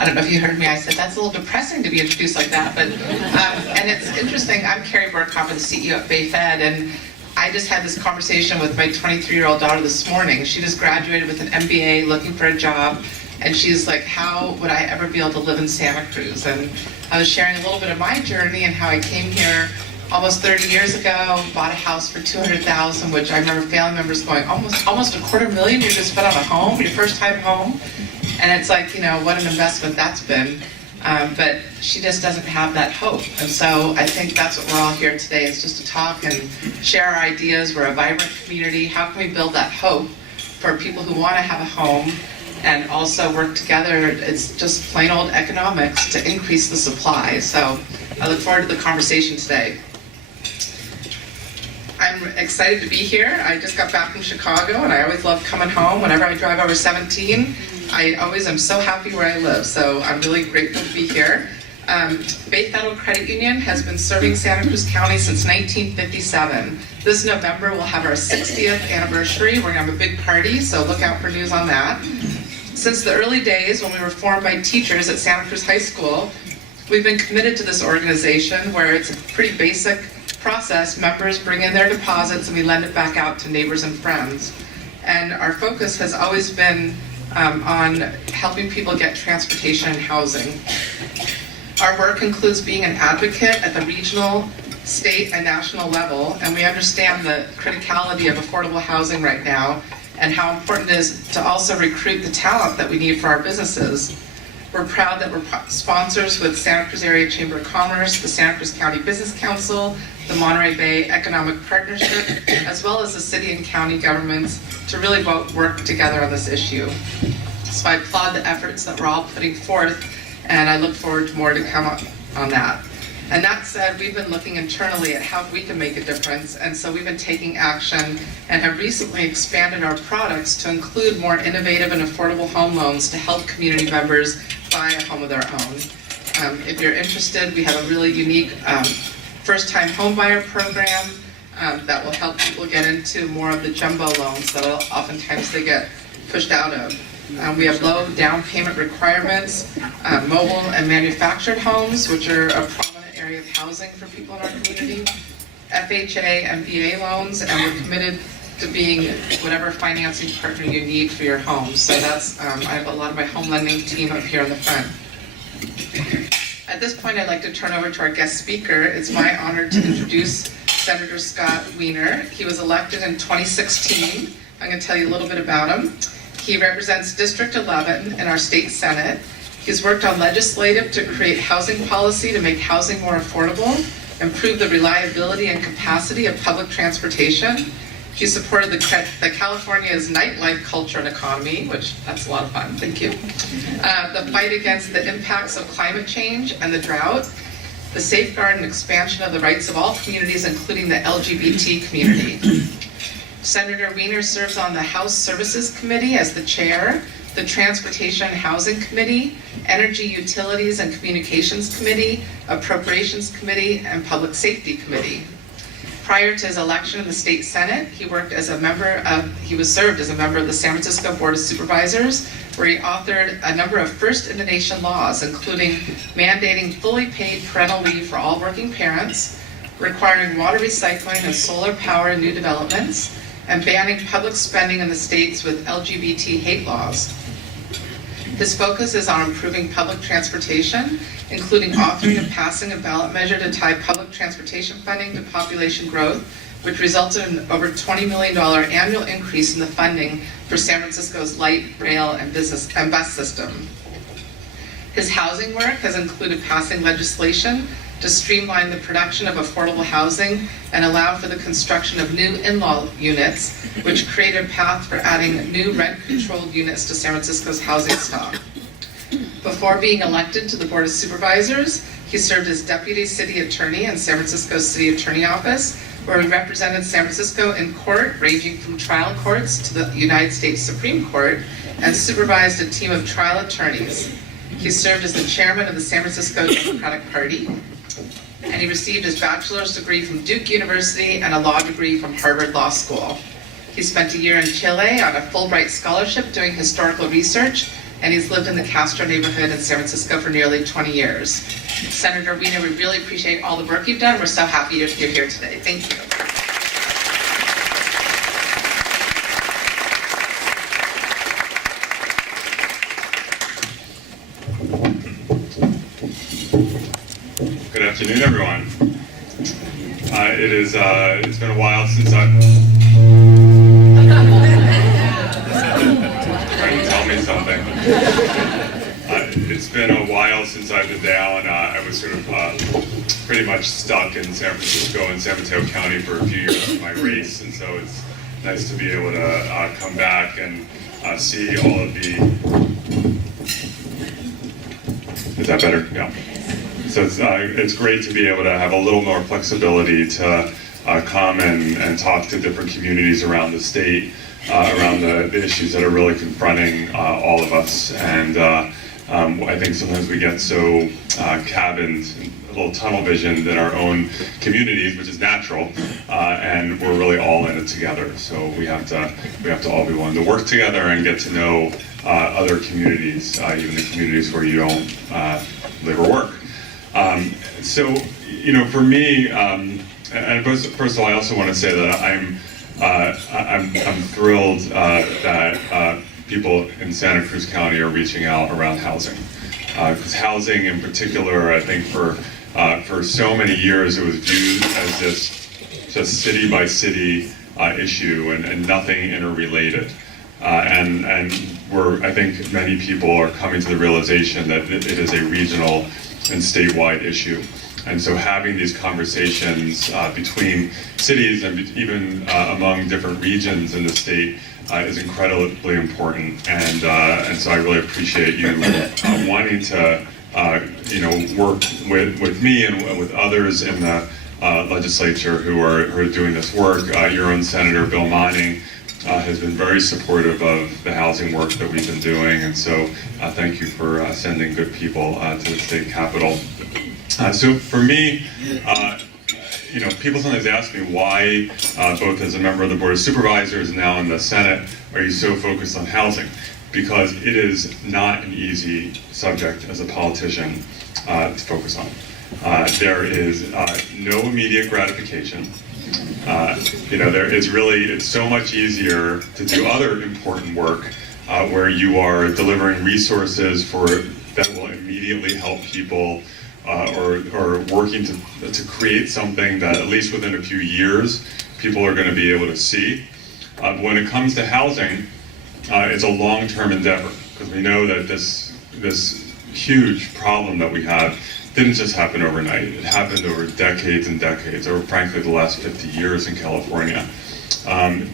I don't know if you heard me, I said that's a little depressing to be introduced like that, but, and it's interesting, I'm Carrie Burkhoff, the CEO at Bay Fed, and I just had this conversation with my 23-year-old daughter this morning. She just graduated with an MBA, looking for a job, and she's like, how would I ever be able to live in Santa Cruz? And I was sharing a little bit of my journey and how I came here almost 30 years ago, bought a house for $200,000, which I remember family members going, almost $250,000 you just spent on a home, your first time home? And it's like, you know, what an investment that's been. But she just doesn't have that hope. And so I think that's what we're all here today, is just to talk and share our ideas. We're a vibrant community. How can we build that hope for people who want to have a home and also work together? It's just plain old economics to increase the supply. So I look forward to the conversation today. I'm excited to be here. I just got back from Chicago, and I always love coming home. Whenever I drive over 17, I always am so happy where I live, so I'm really grateful to be here. Bay Federal Credit Union has been serving Santa Cruz County since 1957. This November we'll have our 60th anniversary. We're gonna have a big party, so look out for news on that. Since the early days when we were formed by teachers at Santa Cruz High School, we've been committed to this organization where it's a pretty basic process. Members bring in their deposits and we lend it back out to neighbors and friends. And our focus has always been on helping people get transportation and housing. Our work includes being an advocate at the regional, state, and national level, and we understand the criticality of affordable housing right now and how important it is to also recruit the talent that we need for our businesses. We're proud that we're sponsors with Santa Cruz Area Chamber of Commerce, the Santa Cruz County Business Council, the Monterey Bay Economic Partnership, as well as the city and county governments to really work together on this issue. So I applaud the efforts that we're all putting forth, and I look forward to more to come on that. And that said, we've been looking internally at how we can make a difference, and so we've been taking action and have recently expanded our products to include more innovative and affordable home loans to help community members buy a home of their own. If you're interested, we have a really unique first-time home buyer program that will help people get into more of the jumbo loans that oftentimes they get pushed out of. We have low down payment requirements, mobile and manufactured homes, which are a prominent area of housing for people in our community, FHA and VA loans, and we're committed to being whatever financing partner you need for your home. So that's, I have a lot of my home lending team up here in the front. At this point, I'd like to turn over to our guest speaker. It's my honor to introduce Senator Scott Wiener. He was elected in 2016. I'm going to tell you a little bit about him. He represents District 11 in our state Senate. He's worked on legislative to create housing policy to make housing more affordable, improve the reliability and capacity of public transportation. He supported the California's nightlife culture and economy, which that's a lot of fun, thank you. The fight against the impacts of climate change and the drought, the safeguard and expansion of the rights of all communities, including the LGBT community. Senator Wiener serves on the House Services Committee as the chair, the Transportation and Housing Committee, Energy, Utilities and Communications Committee, Appropriations Committee, and Public Safety Committee. Prior to his election in the state Senate, he served as a member of the San Francisco Board of Supervisors, where he authored a number of first-in-the-nation laws, including mandating fully paid parental leave for all working parents, requiring water recycling and solar power in new developments, and banning public spending in the states with LGBT hate laws. His focus is on improving public transportation, including authoring and passing a ballot measure to tie public transportation funding to population growth, which resulted in over $20 million annual increase in the funding for San Francisco's light rail and bus system. His housing work has included passing legislation to streamline the production of affordable housing and allow for the construction of new in-law units, which created a path for adding new rent-controlled units to San Francisco's housing stock. Before being elected to the Board of Supervisors, he served as Deputy City Attorney in San Francisco's City Attorney Office, where he represented San Francisco in court, ranging from trial courts to the United States Supreme Court, and supervised a team of trial attorneys. He served as the chairman of the San Francisco Democratic Party, and he received his bachelor's degree from Duke University and a law degree from Harvard Law School. He spent a year in Chile on a Fulbright scholarship doing historical research and he's lived in the Castro neighborhood in San Francisco for nearly 20 years. Senator Wiener, we really appreciate all the work you've done. We're so happy you're here today. Thank you. Good afternoon, everyone. It's been a while since I've trying to tell me something. It's been a while since I've been down. I was sort of pretty much stuck in San Francisco and San Mateo County for a few years of my race, and so it's nice to be able to come back and see all of the. Is that better? Yeah. So it's great to be able to have a little more flexibility to come and talk to different communities around the state, around the issues that are really confronting all of us. And I think sometimes we get so cabined, a little tunnel visioned in our own communities, which is natural, and we're really all in it together. So we have to all be willing to work together and get to know other communities, even the communities where you don't live or work. So, for me, and first of all, I also want to say that I'm thrilled that people in Santa Cruz County are reaching out around housing, because housing, in particular, I think for so many years it was viewed as this just city by city issue and nothing interrelated. And I think many people are coming to the realization that it is a regional and statewide issue. And so having these conversations between cities and even among different regions in the state is incredibly important. And so I really appreciate you wanting to work with me and with others in the legislature who are doing this work. Your own Senator Bill Monning has been very supportive of the housing work that we've been doing, and so thank you for sending good people to the state capitol. So for me, people sometimes ask me why, both as a member of the Board of Supervisors and now in the Senate, are you so focused on housing? Because it is not an easy subject as a politician to focus on. There is no immediate gratification. It's so much easier to do other important work where you are delivering resources that will immediately help people or working to create something that at least within a few years people are going to be able to see. But when it comes to housing, it's a long-term endeavor, because we know that this huge problem that we have didn't just happen overnight. It happened over decades and decades, or frankly the last 50 years in California,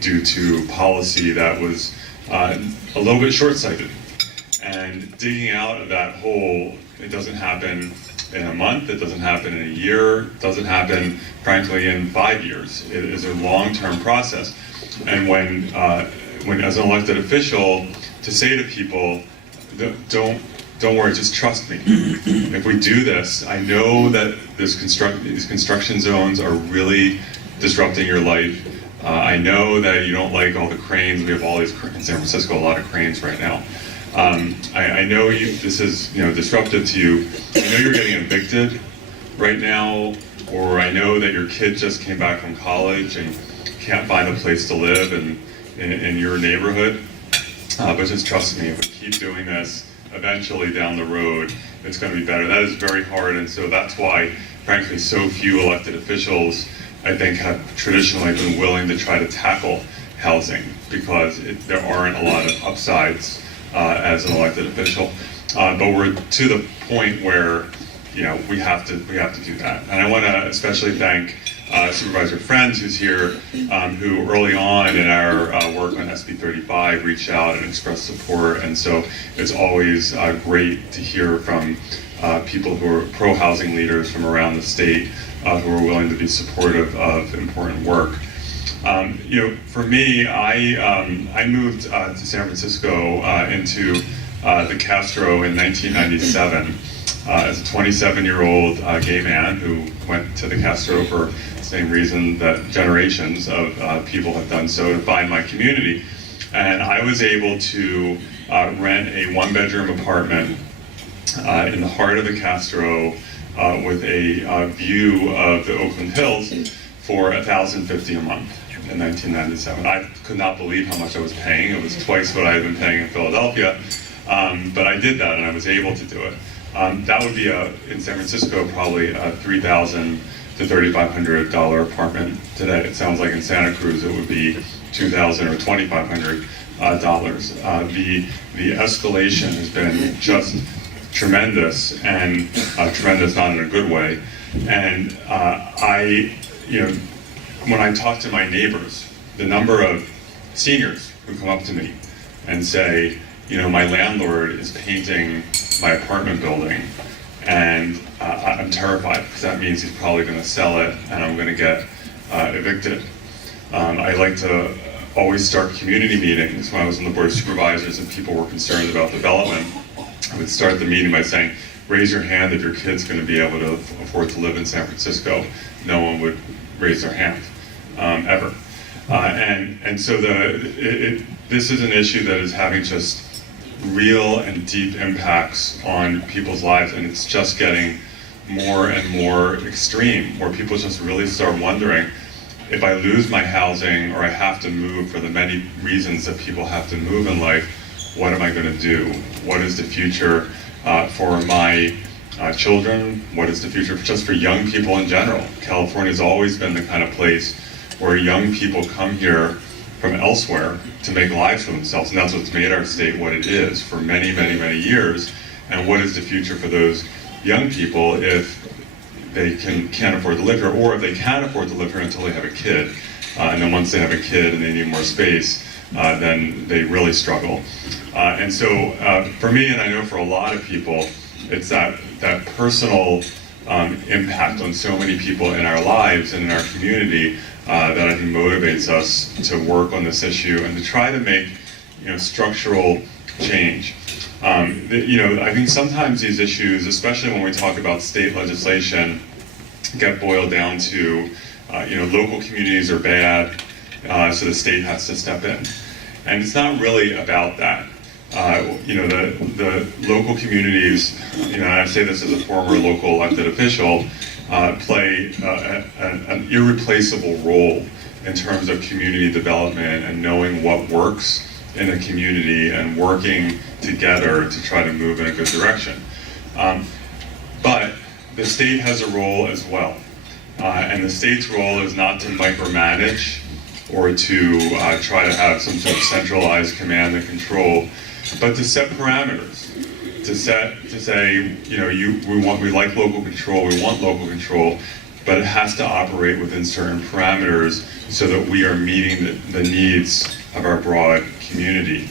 due to policy that was a little bit short-sighted. And digging out of that hole, it doesn't happen in a month, it doesn't happen in a year, it doesn't happen, frankly, in 5 years. It is a long-term process. And when as an elected official, to say to people, don't worry, just trust me. If we do this, I know that these construction zones are really disrupting your life. I know that you don't like all the cranes. We have all these, in San Francisco, a lot of cranes right now. I know this is disruptive to you. I know you're getting evicted right now, or I know that your kid just came back from college and can't find a place to live in your neighborhood. But just trust me, if we keep doing this, eventually down the road, it's going to be better. That is very hard, and so that's why, frankly, so few elected officials, I think, have traditionally been willing to try to tackle housing, because there aren't a lot of upsides as an elected official. But we're to the point where we have to do that. And I want to especially thank Supervisor Friends, who's here, who early on in our work on SB 35 reached out and expressed support. And so it's always great to hear from people who are pro-housing leaders from around the state who are willing to be supportive of important work. For me, I moved to San Francisco into the Castro in 1997 as a 27-year-old gay man who went to the Castro for the same reason that generations of people have done so, to find my community. And I was able to rent a one-bedroom apartment in the heart of the Castro with a view of the Oakland Hills for $1,050 a month in 1997. I could not believe how much I was paying. It was twice what I had been paying in Philadelphia, but I did that and I was able to do it. That would be in San Francisco probably a $3,000 to $3,500 apartment today. It sounds like in Santa Cruz it would be $2,000 or $2,500. The escalation has been just tremendous, and tremendous not in a good way. And when I talk to my neighbors, the number of seniors who come up to me and say, my landlord is painting my apartment building, and I'm terrified because that means he's probably going to sell it and I'm going to get evicted. I like to always start community meetings when I was on the Board of Supervisors and people were concerned about development. I would start the meeting by saying, raise your hand if your kid's going to be able to afford to live in San Francisco. No one would raise their hand, ever. And so this is an issue that is having just real and deep impacts on people's lives, and it's just getting more and more extreme, where people just really start wondering, if I lose my housing or I have to move for the many reasons that people have to move in life, what am I going to do? What is the future for my children? What is the future just for young people in general? California's always been the kind of place where young people come here from elsewhere to make lives for themselves, and that's what's made our state what it is for many, many, many years. And what is the future for those young people if they can't afford to live here, or if they can afford to live here until they have a kid, and then once they have a kid and they need more space, then they really struggle. And so for me, and I know for a lot of people, it's that personal impact on so many people in our lives and in our community that I think motivates us to work on this issue and to try to make structural change. I think sometimes these issues, especially when we talk about state legislation, get boiled down to local communities are bad, so the state has to step in. And it's not really about that. The local communities, and I say this as a former local elected official, play an irreplaceable role in terms of community development and knowing what works in a community and working together to try to move in a good direction. But the state has a role as well. And the state's role is not to micromanage or to try to have some sort of centralized command and control, but to set parameters. To say, we like local control, we want local control, but it has to operate within certain parameters so that we are meeting the needs of our broad community.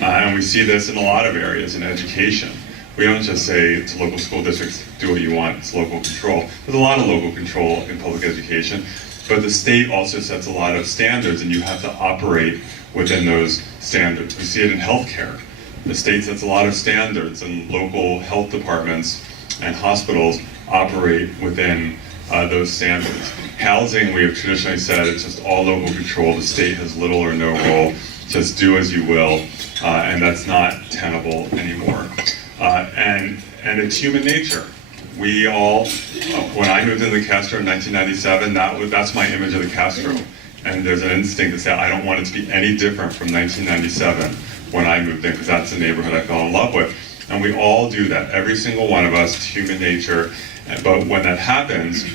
And we see this in a lot of areas in education. We don't just say to local school districts, do what you want, it's local control. There's a lot of local control in public education, but the state also sets a lot of standards and you have to operate within those standards. We see it in healthcare. The state sets a lot of standards and local health departments and hospitals operate within those standards. Housing, we have traditionally said, it's just all local control. The state has little or no role. Just do as you will, and that's not tenable anymore. And it's human nature. We all, when I moved into the Castro in 1997, that's my image of the Castro. And there's an instinct to say, I don't want it to be any different from 1997 when I moved in, because that's the neighborhood I fell in love with. And we all do that, every single one of us, it's human nature. But when that happens,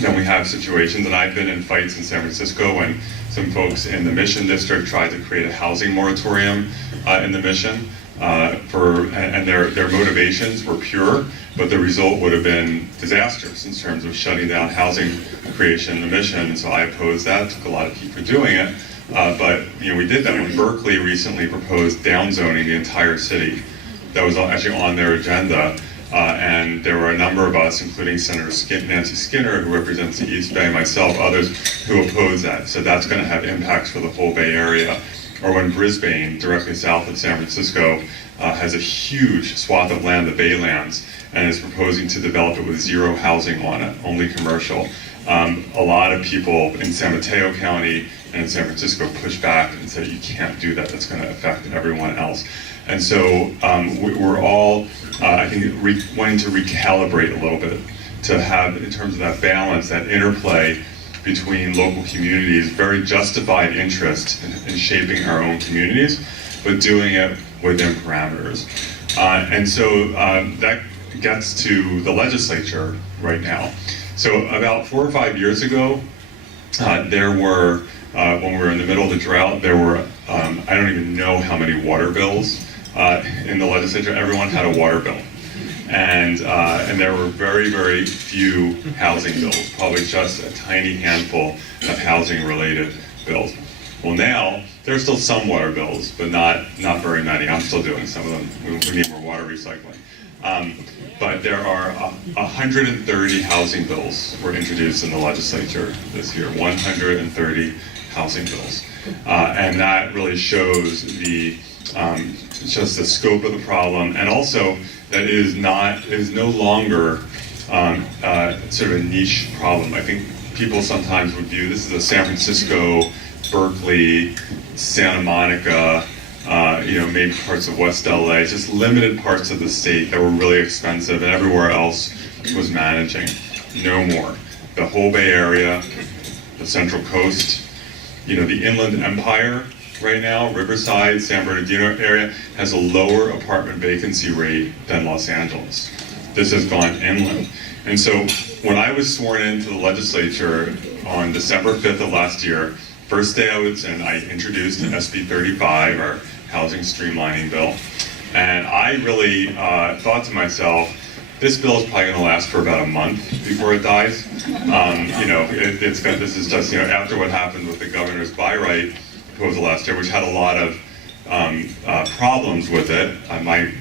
then we have situations, and I've been in fights in San Francisco when some folks in the Mission District tried to create a housing moratorium in the Mission, and their motivations were pure, but the result would have been disastrous in terms of shutting down housing creation in the Mission. And so I opposed that, took a lot of heat for doing it. But we did that when Berkeley recently proposed downzoning the entire city. That was actually on their agenda, and there were a number of us, including Senator Nancy Skinner, who represents the East Bay, myself, others, who opposed that. So that's going to have impacts for the whole Bay Area. Or when Brisbane, directly south of San Francisco, has a huge swath of land, the Baylands, and is proposing to develop it with zero housing on it, only commercial. a lot of people in San Mateo County and in San Francisco pushed back and said, you can't do that, that's going to affect everyone else. And so we're all, I think, wanting to recalibrate a little bit to have, in terms of that balance, that interplay between local communities, very justified interest in shaping our own communities, but doing it within parameters. And so that gets to the legislature right now. So about 4 or 5 years ago, there were, when we were in the middle of the drought, there were, I don't even know how many water bills in the legislature. Everyone had a water bill. And there were very, very few housing bills, probably just a tiny handful of housing-related bills. Well, now, there are still some water bills, but not very many. I'm still doing some of them. We need more water recycling. But there are 130 housing bills were introduced in the legislature this year, 130 housing bills. And that really shows just the scope of the problem, and also that it is no longer sort of a niche problem. I think people sometimes would view this as a San Francisco, Berkeley, Santa Monica, maybe parts of West LA, just limited parts of the state that were really expensive, and everywhere else was managing. No more. The whole Bay Area, the Central Coast, the Inland Empire right now, Riverside, San Bernardino area, has a lower apartment vacancy rate than Los Angeles. This has gone inland. And so when I was sworn into the legislature on December 5th of last year, first day I was in, I introduced an SB 35, our housing streamlining bill. And I really thought to myself, this bill is probably going to last for about a month before it dies. This is just, after what happened with the governor's by right proposal last year, which had a lot of problems with it. My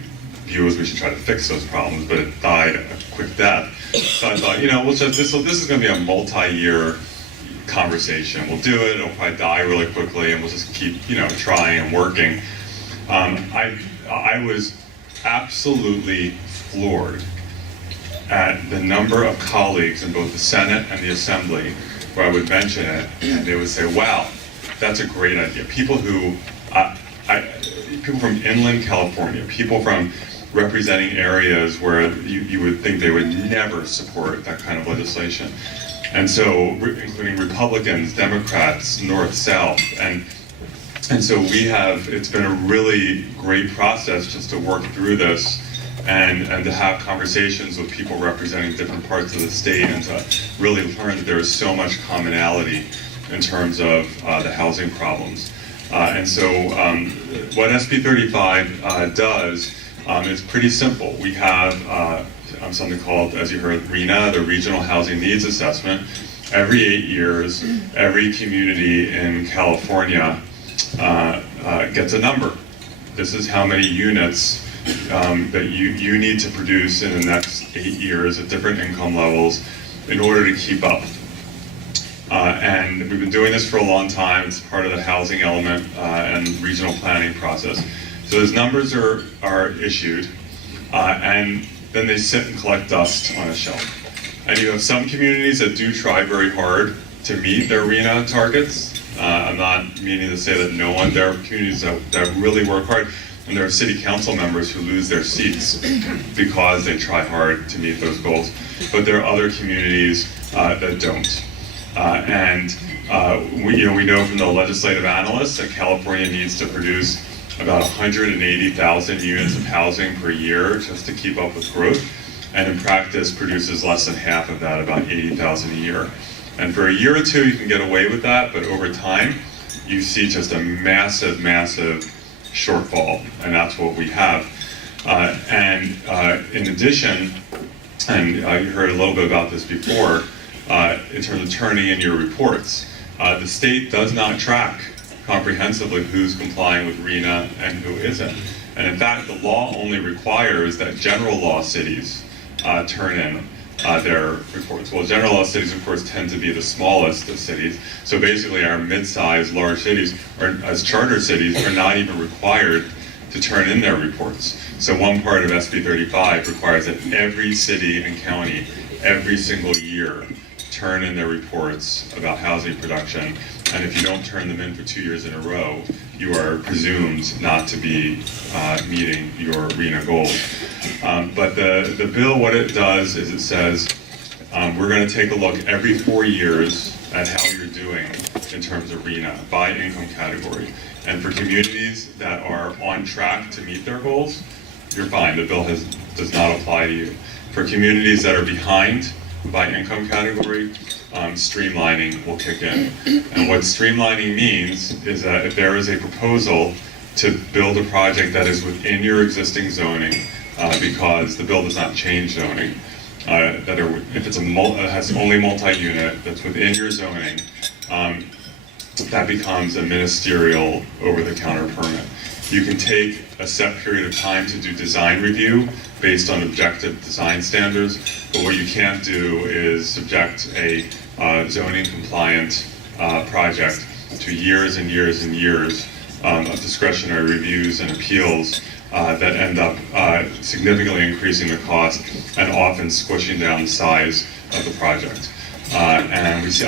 view is we should try to fix those problems, but it died a quick death. So I thought, this is going to be a multi-year conversation. We'll do it, it'll probably die really quickly, and we'll just keep, trying and working. I was absolutely floored at the number of colleagues in both the Senate and the Assembly where I would mention it, and they would say, wow, that's a great idea. People from inland California, people from representing areas where you would think they would never support that kind of legislation. And so, including Republicans, Democrats, North, South, and so it's been a really great process just to work through this and to have conversations with people representing different parts of the state, and to really learn that there is so much commonality in terms of the housing problems. And so what SB 35 does is pretty simple. We have something called, as you heard, RHNA, the Regional Housing Needs Assessment. Every 8 years, every community in California gets a number. This is how many units that you need to produce in the next 8 years at different income levels in order to keep up. And we've been doing this for a long time. It's part of the housing element and regional planning process. So those numbers are issued, and then they sit and collect dust on a shelf. And you have some communities that do try very hard to meet their RHNA targets. I'm not meaning to say that no one, there are communities that really work hard, and there are city council members who lose their seats because they try hard to meet those goals. But there are other communities that don't. We know from the legislative analysts that California needs to produce about 180,000 units of housing per year just to keep up with growth, and in practice produces less than half of that, about 80,000 a year. And for a year or two you can get away with that, but over time you see just a massive shortfall, and that's what we have. In addition, and you heard a little bit about this before, in terms of turning in your reports, the state does not track comprehensively who's complying with RHNA and who isn't. And in fact, the law only requires that general law cities turn in their reports. Well, general law cities, of course, tend to be the smallest of cities. So basically, our mid-sized, large cities, or as charter cities, are not even required to turn in their reports. So one part of SB 35 requires that every city and county, every single year, turn in their reports about housing production, and if you don't turn them in for 2 years in a row, you are presumed not to be meeting your RHNA goals. But the bill, what it does is it says, we're going to take a look every 4 years at how you're doing in terms of RHNA by income category. And for communities that are on track to meet their goals, you're fine. The bill does not apply to you. For communities that are behind by income category, streamlining will kick in. And what streamlining means is that if there is a proposal to build a project that is within your existing zoning, because the bill does not change zoning, if it's has only multi-unit that's within your zoning, that becomes a ministerial over-the-counter permit. You can take a set period of time to do design review based on objective design standards, but what you can't do is subject a zoning compliant project to years and years and years of discretionary reviews and appeals that end up significantly increasing the cost and often squishing down the size of the project. And we see,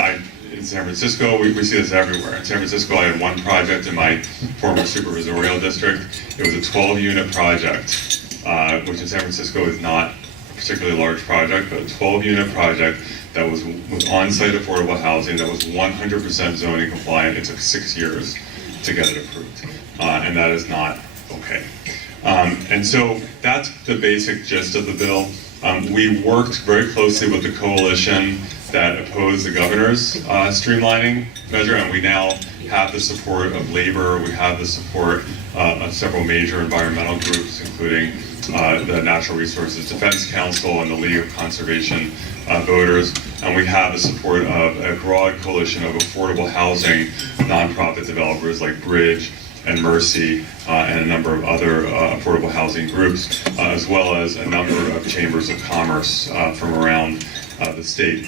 in San Francisco, we see this everywhere. In San Francisco, I had one project in my former supervisorial district. It was a 12-unit project, which in San Francisco is not a particularly large project, but a 12-unit project that was on-site affordable housing that was 100% zoning compliant. It took 6 years to get it approved, and that is not okay. And so that's the basic gist of the bill. We worked very closely with the coalition that opposed the governor's streamlining measure, and we now have the support of labor. We have the support of several major environmental groups, including the Natural Resources Defense Council and the League of Conservation Voters, and we have the support of a broad coalition of affordable housing nonprofit developers like Bridge and Mercy, and a number of other affordable housing groups, as well as a number of chambers of commerce from around the state.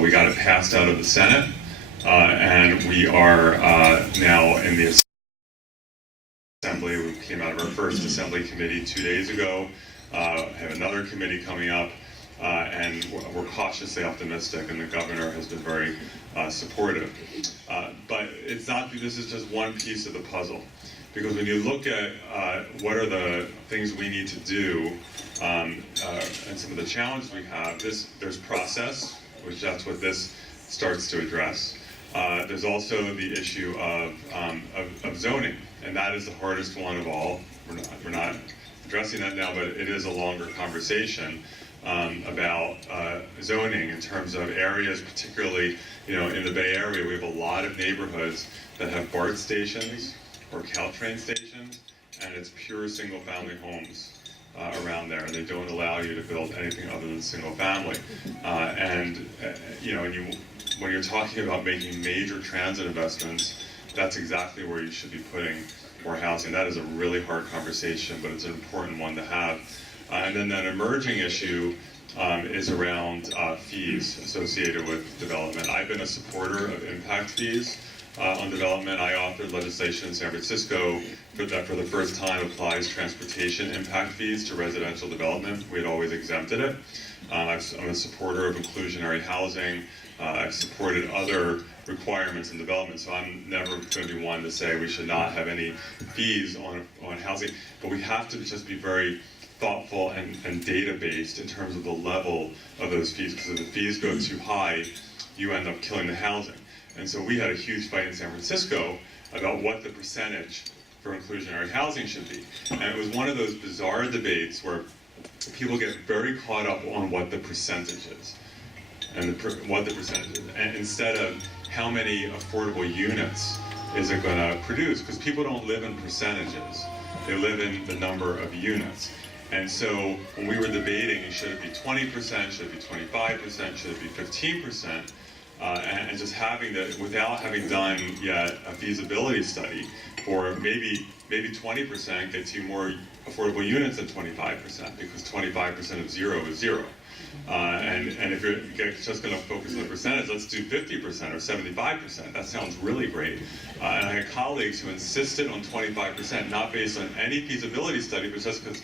We got it passed out of the Senate, and we are now in the Assembly. We came out of our first Assembly committee 2 days ago, have another committee coming up, and we're cautiously optimistic, and the governor has been very supportive. But it's not, this is just one piece of the puzzle. Because when you look at what are the things we need to do, and some of the challenges we have, there's process, which that's what this starts to address. There's also the issue of zoning, and that is the hardest one of all. We're not addressing that now, but it is a longer conversation about zoning in terms of areas, particularly, in the Bay Area. We have a lot of neighborhoods that have BART stations or Caltrain stations, and it's pure single-family homes around there, and they don't allow you to build anything other than single-family. When you're talking about making major transit investments, that's exactly where you should be putting more housing. That is a really hard conversation, but it's an important one to have. And then that emerging issue is around fees associated with development. I've been a supporter of impact fees on development. I authored legislation in San Francisco that for the first time applies transportation impact fees to residential development. We had always exempted it. I'm a supporter of inclusionary housing. I've supported other requirements in development, so I'm never going to be one to say we should not have any fees on housing, but we have to just be very thoughtful and data-based in terms of the level of those fees, because if the fees go too high, you end up killing the housing. And so we had a huge fight in San Francisco about what the percentage for inclusionary housing should be. And it was one of those bizarre debates where people get very caught up on what the percentage is, and what the percentage is, and instead of how many affordable units is it going to produce, because people don't live in percentages, they live in the number of units. And so when we were debating, should it be 20%, should it be 25%, should it be 15%, and just having that, without having done yet a feasibility study, or maybe 20% gets you more affordable units than 25%, because 25% of zero is zero. And if you're just going to focus on the percentage, let's do 50% or 75%. That sounds really great. And I had colleagues who insisted on 25%, not based on any feasibility study, but just because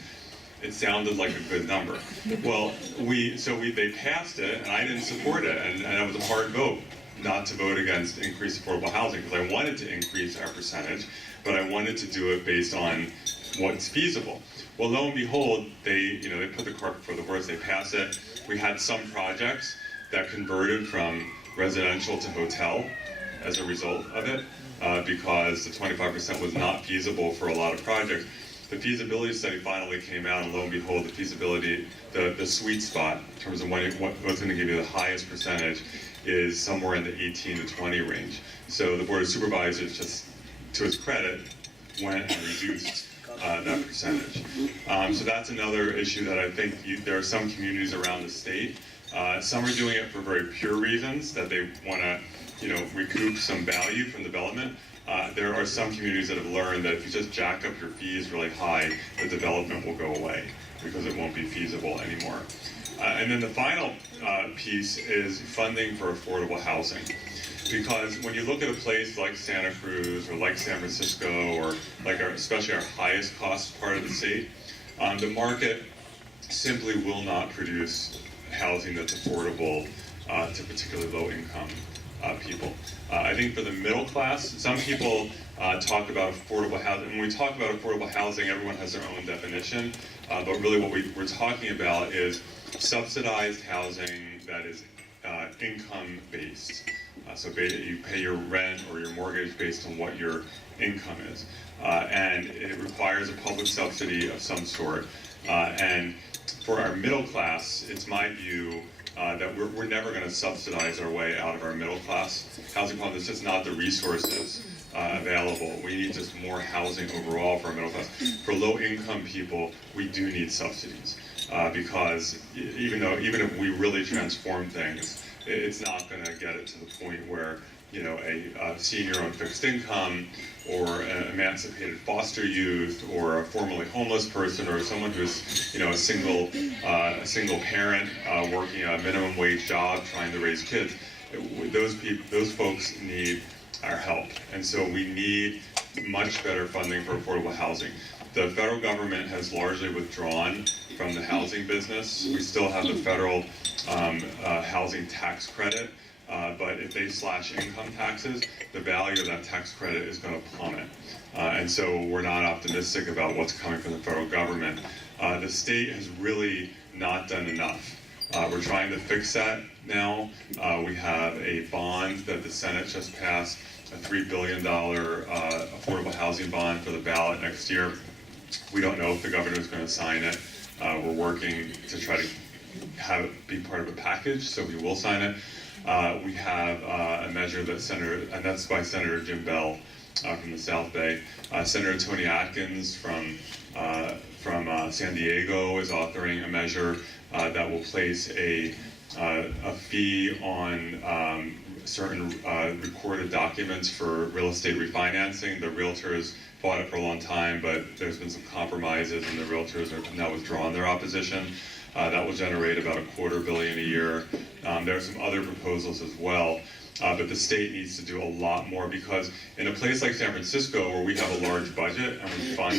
it sounded like a good number. Well, they passed it, and I didn't support it, and it was a hard vote not to vote against increased affordable housing, because I wanted to increase our percentage, but I wanted to do it based on what's feasible. Well, lo and behold, they put the cart before the horse. They passed it. We had some projects that converted from residential to hotel as a result of it, because the 25% was not feasible for a lot of projects. The feasibility study finally came out, and lo and behold, the feasibility, the sweet spot in terms of what's going to give you the highest percentage is somewhere in the 18 to 20 range. So the Board of Supervisors, just to its credit, went and reduced that percentage. So that's another issue that I think there are some communities around the state. Some are doing it for very pure reasons, that they want to, recoup some value from development. There are some communities that have learned that if you just jack up your fees really high, the development will go away because it won't be feasible anymore. And then the final piece is funding for affordable housing. Because when you look at a place like Santa Cruz or like San Francisco or like especially our highest cost part of the state, the market simply will not produce housing that's affordable to particularly low income people. I think for the middle class, some people talk about affordable housing. When we talk about affordable housing, everyone has their own definition, but really what we're talking about is subsidized housing that is income-based. So you pay your rent or your mortgage based on what your income is. And it requires a public subsidy of some sort. And for our middle class, it's my view that we're never going to subsidize our way out of our middle class housing problem. There's just not the resources available. We need just more housing overall for our middle class. For low income people, we do need subsidies because even if we really transform things, it's not going to get it to the point where a senior on fixed income or an emancipated foster youth or a formerly homeless person or someone who's a single parent working a minimum wage job trying to raise kids, those folks need our help. And so we need much better funding for affordable housing. The federal government has largely withdrawn from the housing business. We still have the federal housing tax credit, but if they slash income taxes, the value of that tax credit is going to plummet. And so we're not optimistic about what's coming from the federal government. The state has really not done enough. We're trying to fix that now. We have a bond that the Senate just passed, a $3 billion affordable housing bond for the ballot next year. We don't know if the governor is going to sign it. We're working to try to have it be part of a package, so we will sign it. We have a measure and that's by Senator Jim Bell from the South Bay. Senator Tony Atkins from San Diego is authoring a measure that will place a fee on certain recorded documents for real estate refinancing. The realtors fought it for a long time, but there's been some compromises, and the realtors have now withdrawn their opposition. That will generate about $250 million a year. There are some other proposals as well, but the state needs to do a lot more, because in a place like San Francisco, where we have a large budget and we fund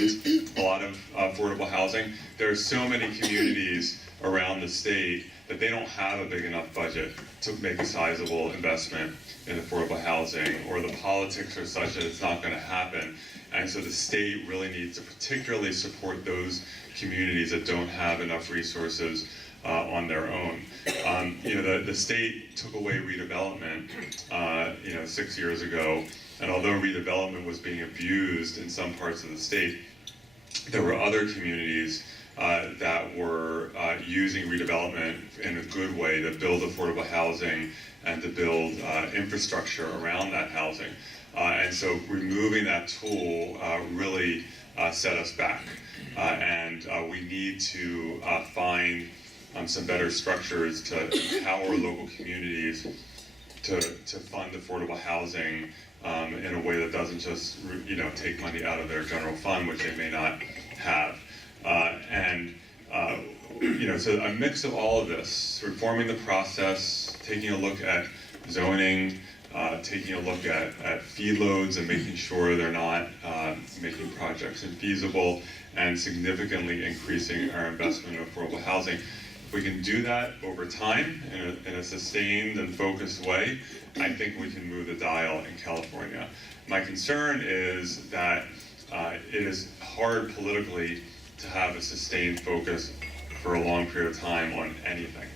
a lot of affordable housing, there are so many communities around the state that they don't have a big enough budget to make a sizable investment in affordable housing, or the politics are such that it's not going to happen. And so the state really needs to particularly support those communities that don't have enough resources on their own. The state took away redevelopment 6 years ago, and although redevelopment was being abused in some parts of the state, there were other communities that were using redevelopment in a good way to build affordable housing and to build infrastructure around that housing. And so removing that tool really set us back. And we need to find some better structures to empower local communities to fund affordable housing in a way that doesn't just take money out of their general fund, which they may not have. So a mix of all of this, reforming the process, taking a look at zoning, taking a look at fee loads and making sure they're not making projects infeasible, and significantly increasing our investment in affordable housing. If we can do that over time in a sustained and focused way, I think we can move the dial in California. My concern is that it is hard politically to have a sustained focus for a long period of time on anything.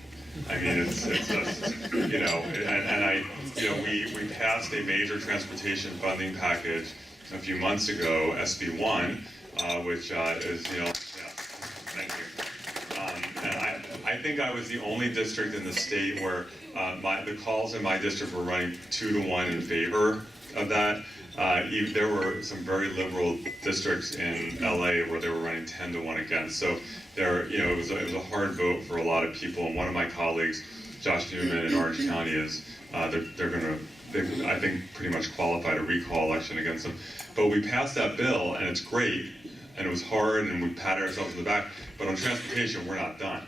I mean, it's just, we passed a major transportation funding package a few months ago, SB1, which is, thank you. And I think I was the only district in the state where the calls in my district were running 2-to-1 in favor of that. There were some very liberal districts in LA where they were running 10-to-1 against. So it was a hard vote for a lot of people. And one of my colleagues, Josh Newman in Orange County, is they I think pretty much qualified a recall election against them. But we passed that bill, and it's great, and it was hard, and we patted ourselves on the back. But on transportation, we're not done.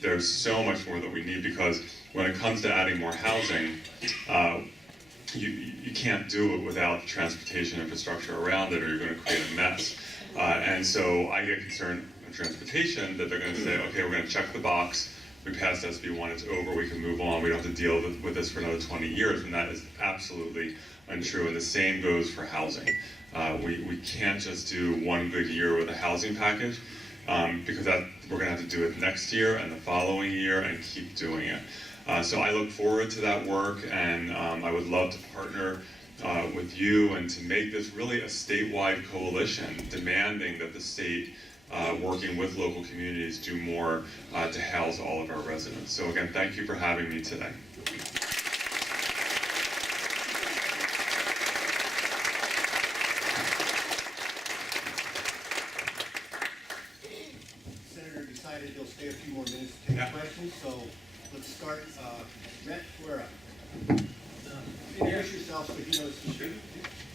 There's so much more that we need, because when it comes to adding more housing, you can't do it without the transportation infrastructure around it, or you're going to create a mess. And so I get concerned in transportation that they're going to say, okay, we're going to check the box. We passed SB1, it's over, we can move on, we don't have to deal with this for another 20 years, and that is absolutely untrue, and the same goes for housing. We can't just do one good year with a housing package, because we're going to have to do it next year and the following year and keep doing it. So I look forward to that work, and I would love to partner with you and to make this really a statewide coalition demanding that the state, working with local communities, do more to house all of our residents. So again, thank you for having me today. Senator decided he'll stay a few more minutes to take questions, so let's start. Matt Fuera. Introduce yourself so he knows who you are.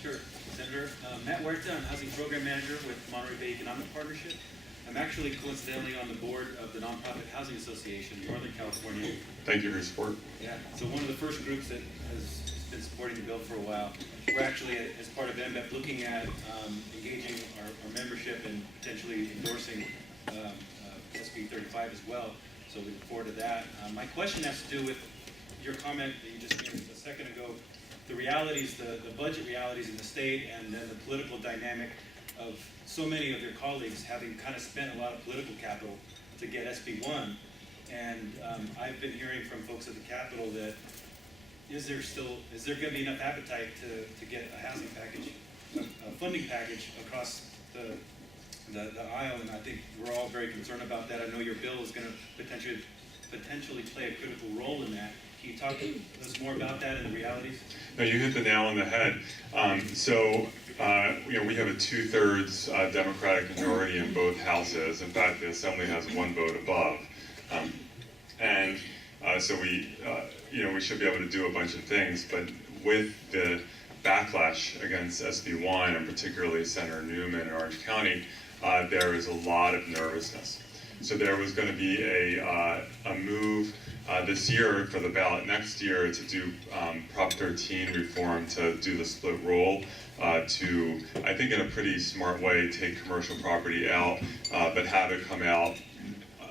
Sure. Senator, Matt Huerta, I'm Housing Program Manager with Monterey Bay Economic Partnership. I'm actually coincidentally on the board of the Nonprofit Housing Association in Northern California. Thank you for your support. Yeah, so one of the first groups that has been supporting the bill for a while. We're actually, as part of NBEP, looking at engaging our membership and potentially endorsing SB 35 as well. So we look forward to that. My question has to do with your comment that you just made a second ago, the realities, the budget realities in the state, and then the political dynamic of so many of your colleagues having kind of spent a lot of political capital to get SB1. And I've been hearing from folks at the Capitol that is there going to be enough appetite to get a housing package, a funding package across the aisle? And I think we're all very concerned about that. I know your bill is going to potentially play a critical role in that. Can you talk to us more about that and the realities? No, you hit the nail on the head. We have a 2/3 Democratic majority in both houses. In fact, the Assembly has one vote above, so we should be able to do a bunch of things. But with the backlash against SB1, and particularly Senator Newman in Orange County, there is a lot of nervousness. So there was going to be a move this year for the ballot next year to do Prop 13 reform, to do the split roll, to, I think in a pretty smart way, take commercial property out, but have it come out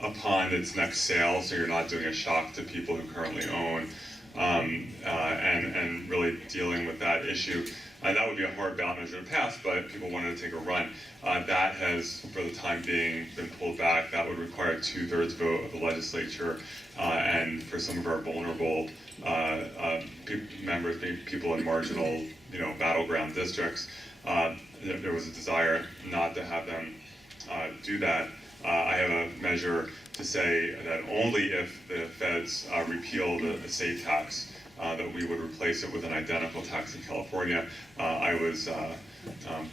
upon its next sale, so you're not doing a shock to people who currently own, and really dealing with that issue. That would be a hard ballot measure to pass, but people wanted to take a run. That has, for the time being, been pulled back. That would require a 2/3 vote of the legislature, and for some of our vulnerable members, people in marginal, battleground districts, there was a desire not to have them do that. I have a measure to say that only if the feds repeal the estate tax, that we would replace it with an identical tax in California. I was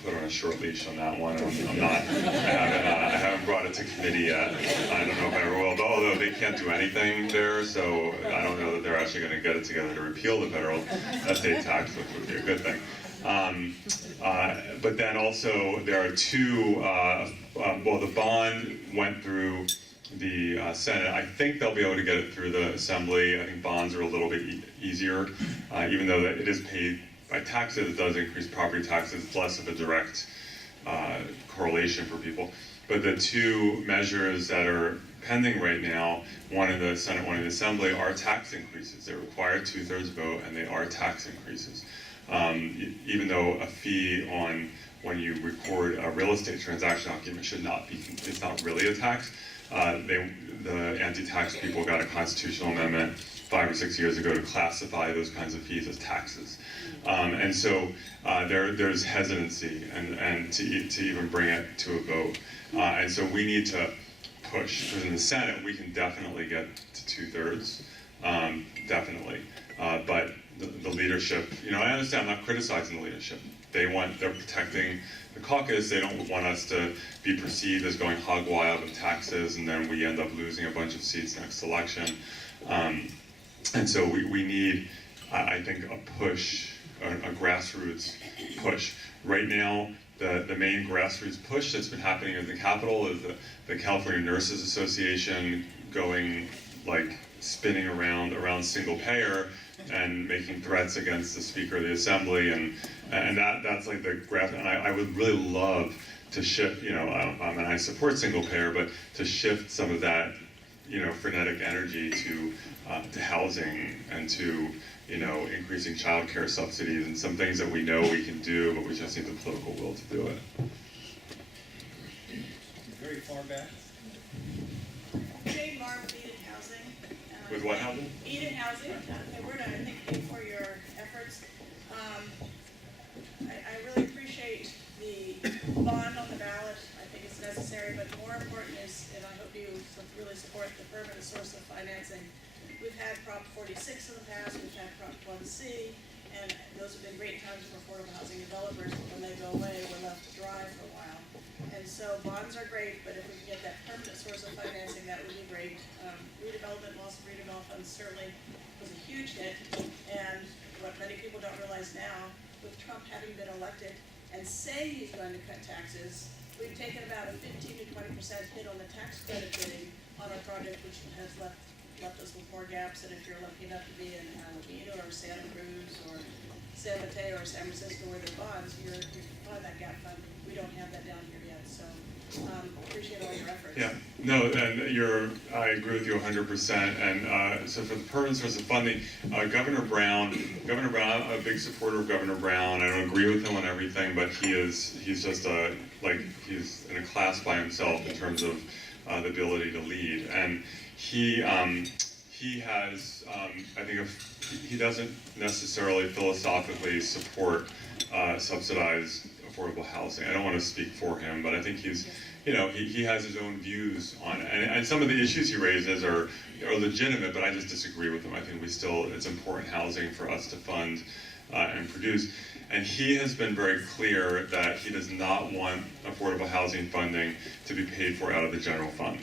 put on a short leash on that one. I haven't brought it to committee yet. I don't know if I ever will, although they can't do anything there, so I don't know that they're actually going to get it together to repeal the federal estate tax, which would be a good thing. But then also there are two, the bond went through the Senate. I think they'll be able to get it through the Assembly. I think bonds are a little bit easier, even though it is paid by taxes. It does increase property taxes. It's less of a direct correlation for people. But the two measures that are pending right now, one in the Senate, one in the Assembly, are tax increases. They require 2/3 vote, and they are tax increases. Even though a fee on when you record a real estate transaction document should not be, it's not really a tax. The anti-tax people got a constitutional amendment 5 or 6 years ago to classify those kinds of fees as taxes. And so there's hesitancy and to even bring it to a vote. And so we need to push, because in the Senate we can definitely get to 2/3, definitely. But the leadership, I understand, I'm not criticizing the leadership. They're protecting the caucus. They don't want us to be perceived as going hog wild with taxes, and then we end up losing a bunch of seats next election. And so we need, I think, a push, a grassroots push. Right now, the main grassroots push that's been happening in the Capitol is the California Nurses Association going, spinning around single payer and making threats against the Speaker of the Assembly, and that's like the graph. And I would really love to shift, and I support single payer, but to shift some of that, frenetic energy to housing and to, increasing child care subsidies and some things that we know we can do, but we just need the political will to do it. Very far back. Jane Marr with Eden Housing. With what housing? Eden Housing. And we're going to thank you for your efforts. I really appreciate the bond on the ballot. I think it's necessary, but more important is, and I hope you really support the permanent source of financing. We've had Prop 46 in the past, we've had Prop 1C, and those have been great times for affordable housing developers, but when they go away, we're left to dry for a while. And so bonds are great, but if we can get that permanent source of financing, that would be great. Redevelopment, loss of redevelopment funds certainly was a huge hit, and what many people don't realize now, with Trump having been elected and saying he's going to cut taxes, we've taken about a 15 to 20% hit on the tax credit bidding on our project, which has left us with more gaps. And if you're lucky enough to be in Alameda or Santa Cruz or San Mateo or San Francisco where there are bonds, you can find that gap fund. We don't have that down here yet, so appreciate all your efforts. Yeah, no, and I agree with you 100%. And so for the permanent source of funding, Governor Brown, I'm a big supporter of Governor Brown. I don't agree with him on everything, but he's just he's in a class by himself in terms of the ability to lead. And he has, I think, he doesn't necessarily philosophically support subsidized affordable housing. I don't want to speak for him, but I think he's, he has his own views on it. And some of the issues he raises are legitimate, but I just disagree with him. I think it's important housing for us to fund and produce. And he has been very clear that he does not want affordable housing funding to be paid for out of the general fund.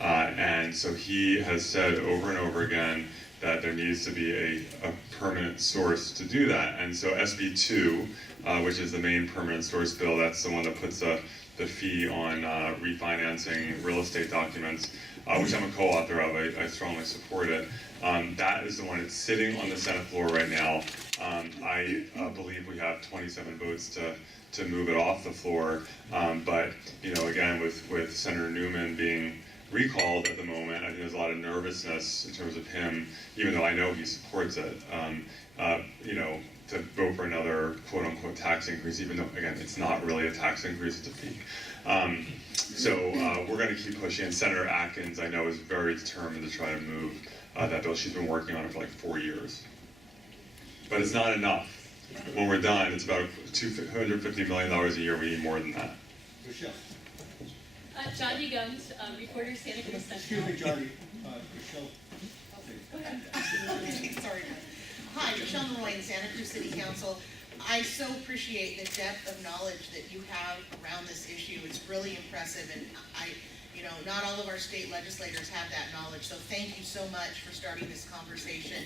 And so he has said over and over again that there needs to be a permanent source to do that. And so SB 2, which is the main permanent source bill, that's the one that puts the fee on refinancing real estate documents, which I'm a co-author of. I strongly support it. That is the one that's sitting on the Senate floor right now. I believe we have 27 votes to move it off the floor. But again, with Senator Newman being recalled at the moment, I think there's a lot of nervousness in terms of him, even though I know he supports it, to vote for another quote-unquote tax increase, even though, again, it's not really a tax increase, it's a fee. So we're going to keep pushing, and Senator Atkins, I know, is very determined to try to move that bill. She's been working on it for 4 years. But it's not enough. When we're done, it's about $250 million a year. We need more than that. Michelle. Johnny Gumbs, reporter, Santa Cruz Central. Excuse me, Johnny. Michelle. Go ahead. Okay, sorry. Hi, Michelle Malloy, Santa Cruz City Council. I so appreciate the depth of knowledge that you have around this issue. It's really impressive, and not all of our state legislators have that knowledge, so thank you so much for starting this conversation.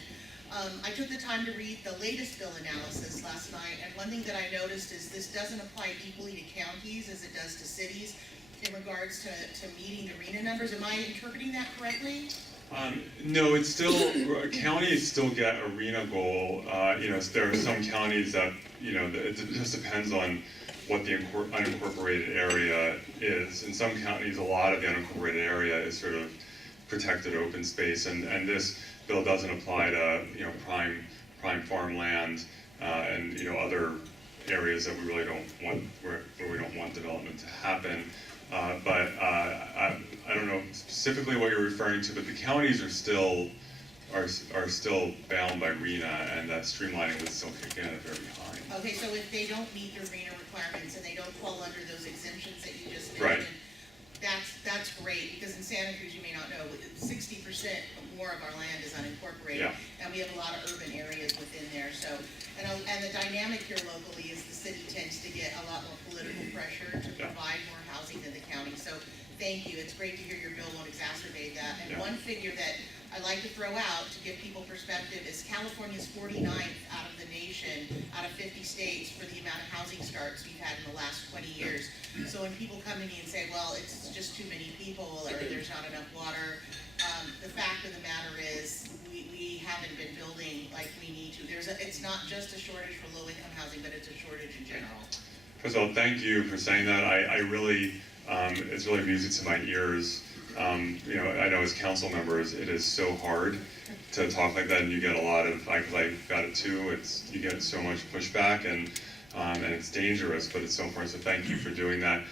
I took the time to read the latest bill analysis last night, and one thing that I noticed is this doesn't apply equally to counties as it does to cities in regards to meeting the RENA numbers. Am I interpreting that correctly? No, it's still, counties still get a RENA goal. There are some counties that, it just depends on what the unincorporated area is. In some counties, a lot of the unincorporated area is sort of protected open space, and this bill doesn't apply to prime farmland and other areas that we really don't want where we don't want development to happen. But I don't know specifically what you're referring to, but the counties are still bound by RENA, and that streamlining would still kick in if they're behind. Okay, so if they don't meet the RENA requirements and they don't fall under those exemptions that you just Right. mentioned, that's great, because in Santa Cruz, you may not know, 60% more of our land is unincorporated. Yeah. And we have a lot of urban areas within there, so, and the dynamic here locally is the city tends to get a lot more political pressure to Yeah. provide more housing than the county, so thank you, it's great to hear your bill won't exacerbate that. And Yeah. one figure that I like to throw out to give people perspective is California's 49th out of the nation, out of 50 states, for the amount of housing starts we've had in the last 20 years. So when people come to me and say, well, it's just too many people, or there's not enough water, the fact of the matter is, we haven't been building like we need to. It's not just a shortage for low-income housing, but it's a shortage in general. First of all, thank you for saying that. I really, it's really music to my ears. I know as council members, it is so hard to talk like that, and you get a lot of, because I got it too, you get so much pushback, and it's dangerous, but it's so important, so thank you for doing that.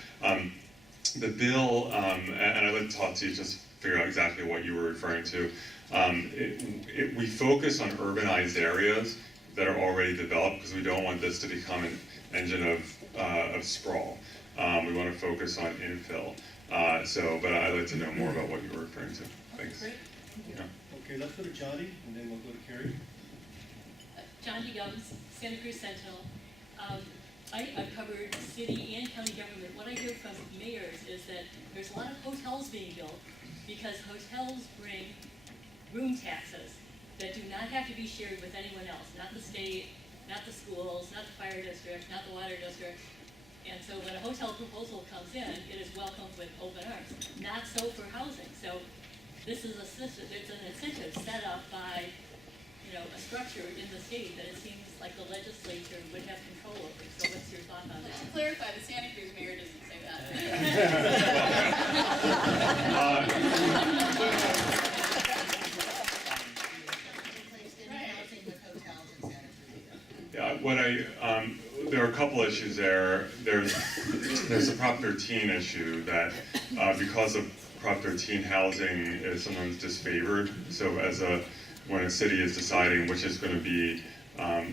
The bill, and I'd like to talk to you, just figure out exactly what you were referring to. We focus on urbanized areas that are already developed, because we don't want this to become an engine of sprawl. We want to focus on infill. But I'd like to know more about what you were referring to. Thanks. Great. Yeah. Okay, let's go to Johnny, and then we'll go to Carrie. Johnny Gums, Santa Cruz Sentinel. I've covered city and county government. What I hear from mayors is that there's a lot of hotels being built because hotels bring room taxes that do not have to be shared with anyone else, not the state, not the schools, not the fire district, not the water district. And so when a hotel proposal comes in, it is welcomed with open arms. Not so for housing. So this is it's an incentive set up by, a structure in the state that it seems like the legislature would have control over. So what's your thought on that? To clarify, the Santa Cruz mayor doesn't say that. Replaced any housing with hotels in Santa Cruz. Yeah, there are a couple issues there. There's a Prop 13 issue that because of Prop 13, housing is sometimes disfavored. So when a city is deciding which is going to be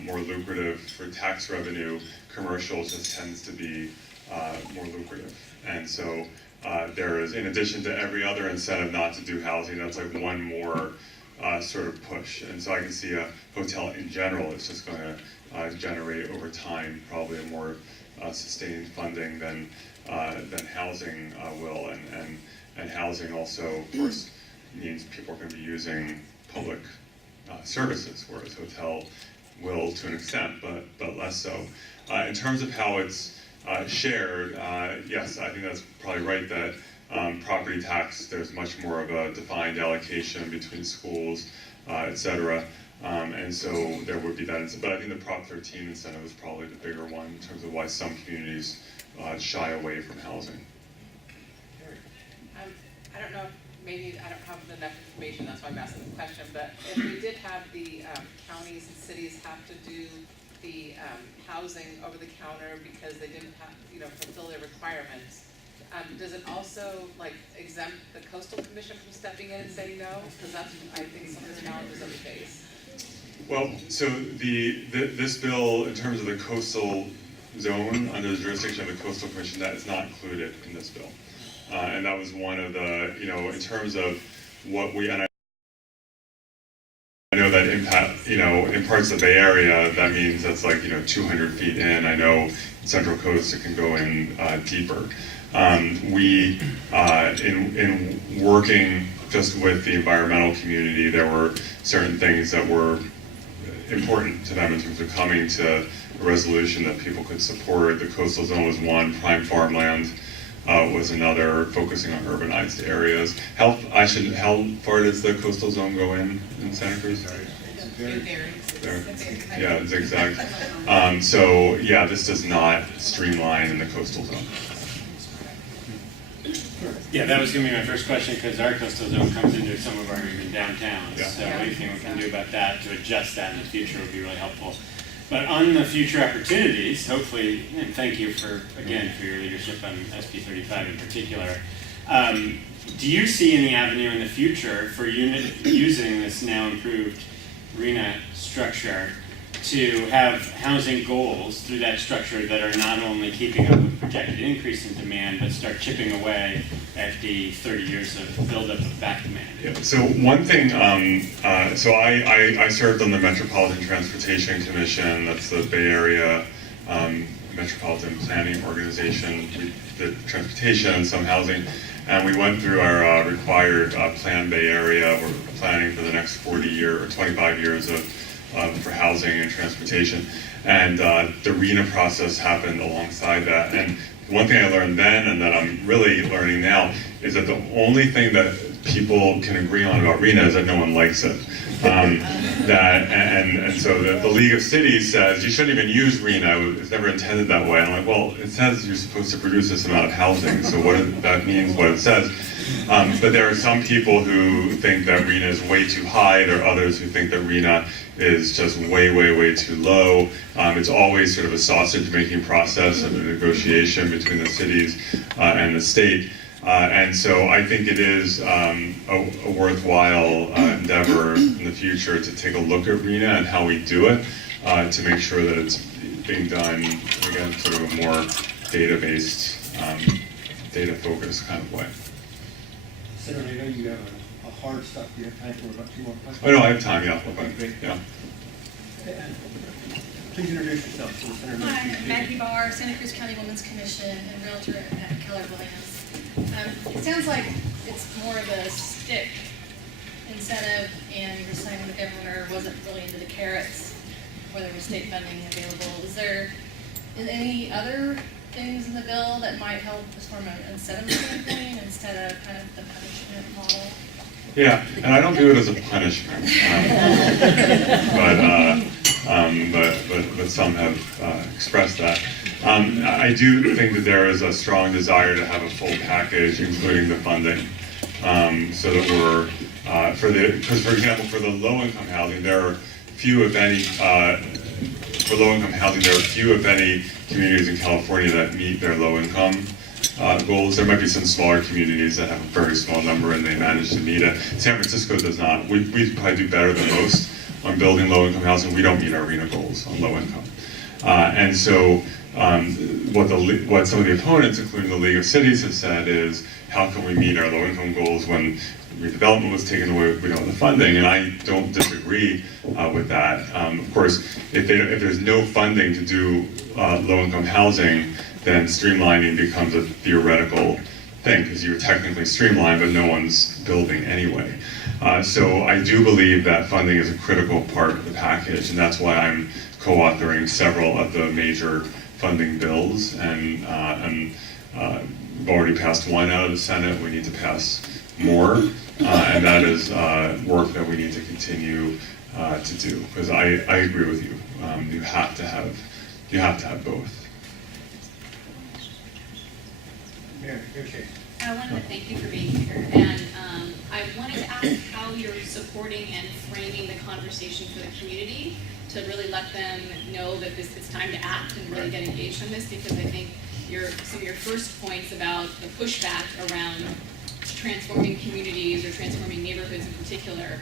more lucrative for tax revenue, commercial just tends to be more lucrative. And so there is, in addition to every other incentive not to do housing, that's like one more sort of push. And so I can see a hotel in general is just going to generate over time probably a more sustained funding than housing will. And housing also, of course, means people are going to be using public services, whereas hotel will to an extent, but less so. In terms of how it's shared, yes, I think that's probably right that property tax, there's much more of a defined allocation between schools, et cetera. And so there would be that incentive. But I think the Prop 13 incentive is probably the bigger one in terms of why some communities shy away from housing. I don't know if maybe I don't have enough information, that's why I'm asking the question, but if we did have the counties and cities have to do the housing over the counter because they didn't have, fulfill their requirements, does it also exempt the coastal commission from stepping in and saying no? Because that's, I think, some of the challenges that we face. Well, so this bill, in terms of the coastal zone, under the jurisdiction of the coastal commission, that is not included in this bill. And that was one of the, in terms of what and I know that impact, in parts of the Bay Area, that means that's 200 feet in. I know Central Coast, it can go in deeper. In working just with the environmental community, there were certain things that were important to them in terms of coming to a resolution that people could support. The coastal zone was one, prime farmland was another, focusing on urbanized areas. How far does the coastal zone go in Santa Cruz? It varies. There. Yeah, zigzag. So yeah, this does not streamline in the coastal zone. Yeah, that was gonna be my first question, because our coastal zone comes into some of our even downtowns. Yeah. So anything we can do about that to adjust that in the future would be really helpful. But on the future opportunities, hopefully, and thank you for, again, for your leadership on SB 35 in particular. Do you see any avenue in the future for using this now improved RENA structure to have housing goals through that structure that are not only keeping up with projected increase in demand, but start chipping away at the 30 years of buildup of back demand? Yeah, so one thing, so I served on the Metropolitan Transportation Commission, that's the Bay Area Metropolitan Planning Organization. We did transportation and some housing, and we went through our required Plan Bay Area. We're planning for the next 40 years or 25 years for housing and transportation. And the RENA process happened alongside that. And one thing I learned then, and that I'm really learning now, is that the only thing that people can agree on about RENA is that no one likes it. So the League of Cities says you shouldn't even use RENA. It's never intended that way. I'm like, well, it says you're supposed to produce this amount of housing, so what that means, what it says. But there are some people who think that RENA is way too high. There are others who think that RENA is just way, way, way too low. It's always sort of a sausage-making process and a negotiation between the cities and the state. And so I think it is a worthwhile endeavor in the future to take a look at RENA and how we do it to make sure that it's being done, again, sort of a more data-based, data-focused kind of way. Senator, I know you have a hard stop. Do you have time for about 2 more questions? Oh, no, I have time, yeah. Okay, great. Yeah. Please introduce yourself. So Senator, Hi, I'm Maggie Barr, Santa Cruz County Women's Commission and Realtor at Keller Williams. It sounds like it's more of a stick incentive, and you're saying the governor wasn't really into the carrots, where there was state funding available. Is there any other things in the bill that might help as from an incentive standpoint instead of kind of the punishment model? Yeah, and I don't view it as a punishment, but some have expressed that. I do think that there is a strong desire to have a full package, including the funding, so that we're because for example, for the low-income housing, there are few, if any, for low-income housing, there are few, if any, communities in California that meet their low-income goals. There might be some smaller communities that have a very small number and they manage to meet it. San Francisco does not. We probably do better than most on building low-income housing. We don't meet our RENA goals on low-income. And so what some of the opponents, including the League of Cities, have said is, how can we meet our low-income goals when redevelopment was taken away, we don't have the funding? And I don't disagree with that. Of course, if there's no funding to do low-income housing, then streamlining becomes a theoretical thing, because you're technically streamlined, but no one's building anyway. So I do believe that funding is a critical part of the package, and that's why I'm co-authoring several of the major funding bills, and we've already passed one out of the Senate. We need to pass more, and that is work that we need to continue to do, because I agree with you. You have to have both. I wanted to thank you for being here, and I wanted to ask how you're supporting and framing the conversation for the community to really let them know that it's time to act and really get engaged on this, because I think some of your first points about the pushback around transforming communities or transforming neighborhoods in particular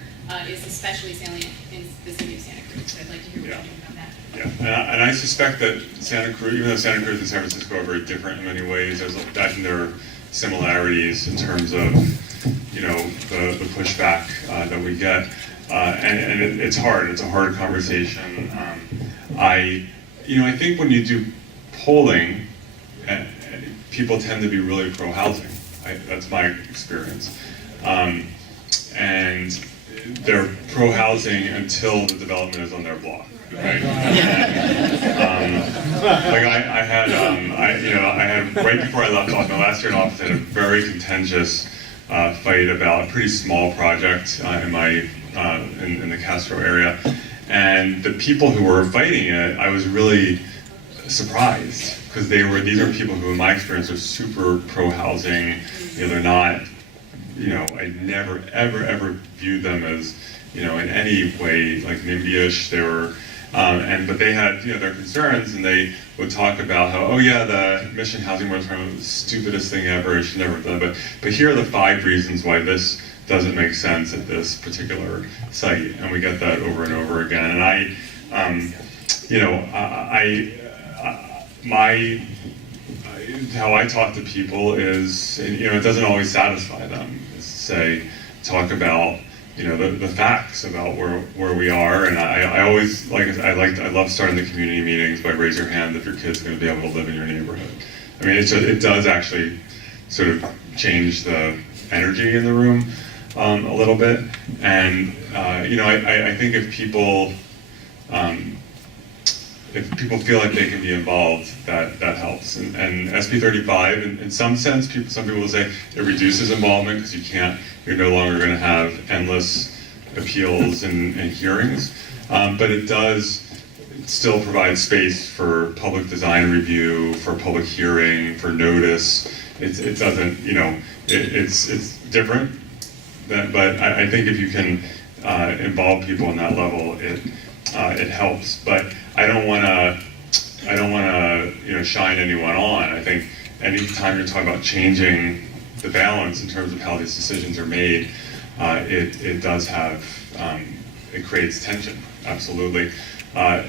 is especially salient in the city of Santa Cruz. So I'd like to hear what you think about that. Yeah, and I suspect that Santa Cruz, even though Santa Cruz and San Francisco are very different in many ways, I think there are similarities in terms of, the pushback that we get, and it's hard. It's a hard conversation. I think when you do polling, people tend to be really pro-housing. That's my experience, and they're pro-housing until the development is on their block. Right. I had right before I left office, my last year in office, I had a very contentious fight about a pretty small project in the Castro area, And the people who were fighting it, I was really surprised, because these are people who, in my experience, are super pro-housing. They're not, I never, ever viewed them as, in any way, like NIMBY-ish. They were, but they had, their concerns, and they would talk about how, oh yeah, the Mission Housing Moratorium was the stupidest thing ever, it should never have done it. But here are the 5 reasons why this doesn't make sense at this particular site, and we get that over and over again. And how I talk to people is, it doesn't always satisfy them. It's to talk about, the facts about where we are. And I always I love starting the community meetings by raise your hand if your kid's going to be able to live in your neighborhood. I mean, it does actually sort of change the energy in the room a little bit. And I think if people feel like they can be involved, that helps. And SB 35, in some sense, some people will say it reduces involvement because you're no longer going to have endless appeals and hearings. But it does still provide space for public design review, for public hearing, for notice. It doesn't, it's different. But I think if you can involve people on that level, it helps. But I don't want to shine anyone on. I think anytime you're talking about changing the balance in terms of how these decisions are made, it does have it creates tension. Absolutely. I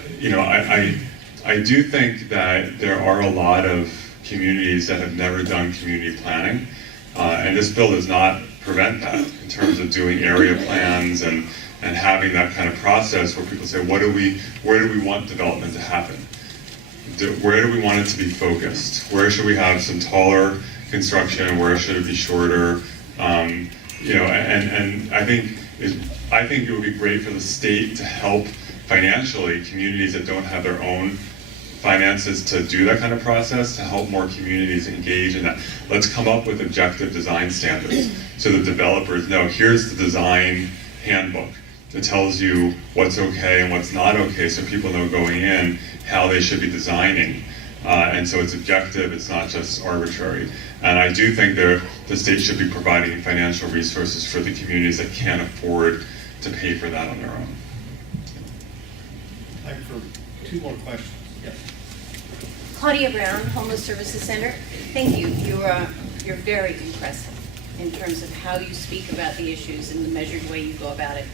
do think that there are a lot of communities that have never done community planning, and this bill does not prevent that in terms of doing area plans and having that kind of process where people say, where do we want development to happen? Where do we want it to be focused? Where should we have some taller construction? Where should it be shorter? And I think it would be great for the state to help financially communities that don't have their own finances to do that kind of process, to help more communities engage in that. Let's come up with objective design standards so that developers know, here's the design handbook. It tells you what's okay and what's not okay, so people know going in how they should be designing. And so it's objective, it's not just arbitrary. And I do think the state should be providing financial resources for the communities that can't afford to pay for that on their own. Time for 2 more questions. Yes. Claudia Brown, Homeless Services Center. Thank you. You're very impressive in terms of how you speak about the issues and the measured way you go about it.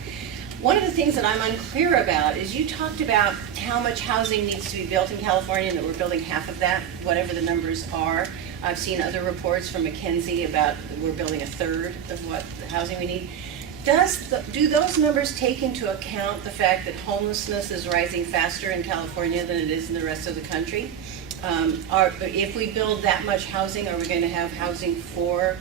One of the things that I'm unclear about is you talked about how much housing needs to be built in California and that we're building half of that, whatever the numbers are. I've seen other reports from McKinsey about we're building a third of what the housing we need. Do those numbers take into account the fact that homelessness is rising faster in California than it is in the rest of the country? If we build that much housing, are we going to have housing for,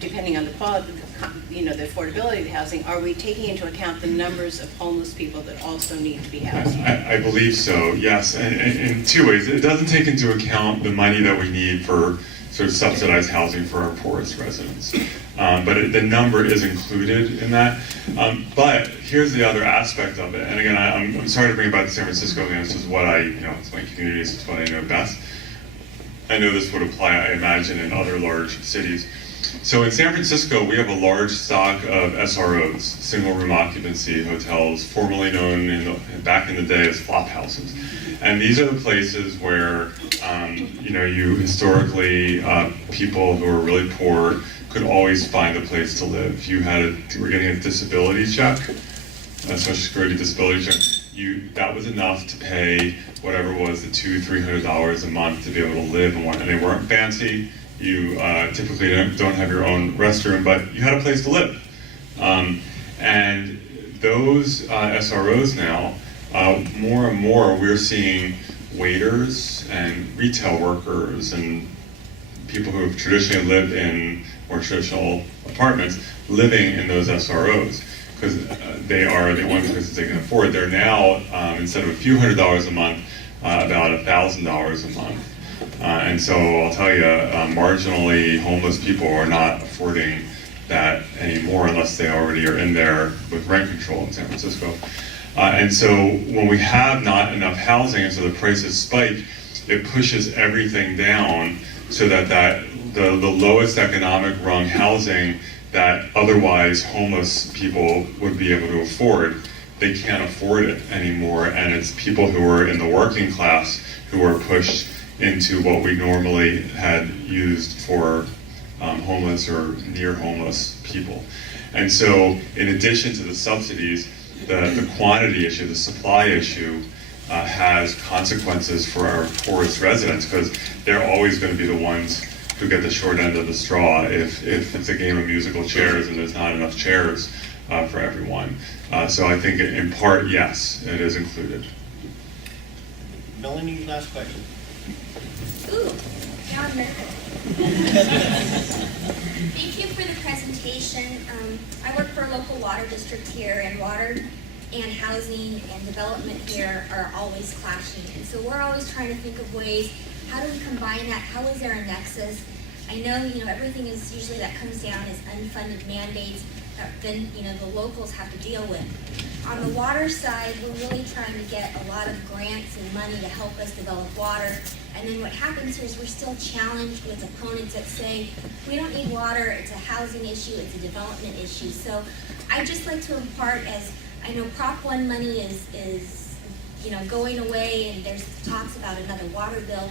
depending on the quality, the affordability of the housing, are we taking into account the numbers of homeless people that also need to be housed? I believe so, yes, and in 2 ways. It doesn't take into account the money that we need for sort of subsidized housing for our poorest residents. But the number is included in that. But here's the other aspect of it. And again, I'm sorry to bring it back to San Francisco. I mean, this is what it's my community, it's what I know best. I know this would apply, I imagine, in other large cities. So in San Francisco, we have a large stock of SROs, single room occupancy hotels, formerly known back in the day as flop houses. And these are the places where, you historically, people who are really poor could always find a place to live. You were getting a disability check, a Social Security disability check. That was enough to pay whatever was the $200-300 a month to be able to live in one. And they weren't fancy. You typically don't have your own restroom, but you had a place to live. And those SROs now, more and more, we're seeing waiters and retail workers and people who have traditionally lived in more traditional apartments living in those SROs because they are the only places they can afford. They're now, instead of a few $100s a month, about $1,000 a month. And so I'll tell you, marginally homeless people are not affording that anymore unless they already are in there with rent control in San Francisco. And so when we have not enough housing and so the prices spike, it pushes everything down so that the lowest economic rung housing that otherwise homeless people would be able to afford, they can't afford it anymore, and it's people who are in the working class who are pushed into what we normally had used for homeless or near homeless people. And so in addition to the subsidies, the quantity issue, the supply issue, has consequences for our poorest residents, because they're always going to be the ones who get the short end of the straw if it's a game of musical chairs and there's not enough chairs for everyone. So I think in part, yes, it is included. Melanie, last question. Ooh, John Merkel. Thank you for the presentation. I work for a local water district here, and water and housing and development here are always clashing. And so we're always trying to think of ways, how do we combine that? How is there a nexus? I know, everything is usually that comes down as unfunded mandates that then, the locals have to deal with. On the water side, we're really trying to get a lot of grants and money to help us develop water. And then what happens here is we're still challenged with opponents that say, we don't need water, it's a housing issue, it's a development issue. So I'd just like to impart, as I know Prop 1 money is going away, and there's talks about another water bill.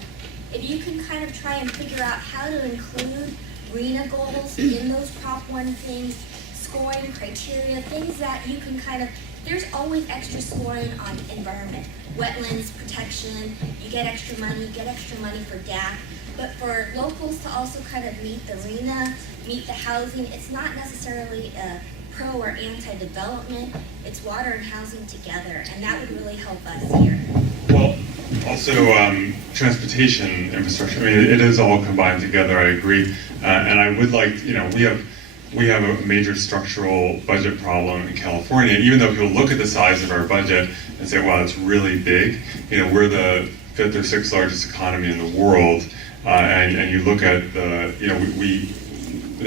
If you can kind of try and figure out how to include RENA goals in those Prop 1 things, scoring criteria, things that you can there's always extra scoring on environment, wetlands protection, you get extra money for DAC, but for locals to also meet the RENA, meet the housing, it's not necessarily a pro or anti-development, it's water and housing together, and that would really help us here. Well, also transportation infrastructure, it is all combined together, I agree. And I would like, we have a major structural budget problem in California. Even though people look at the size of our budget and say, wow, it's really big, we're the 5th or 6th largest economy in the world, and you look at there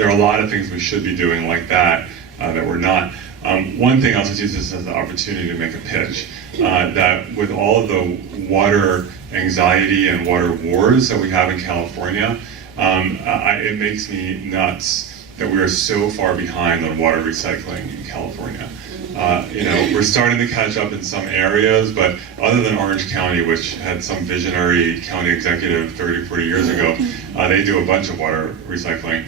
are a lot of things we should be doing like that, that we're not. One thing, I'll just use this as an opportunity to make a pitch, that with all of the water anxiety and water wars that we have in California, it makes me nuts that we are so far behind on water recycling in California. We're starting to catch up in some areas, but other than Orange County, which had some visionary county executive 30, 40 years ago, they do a bunch of water recycling.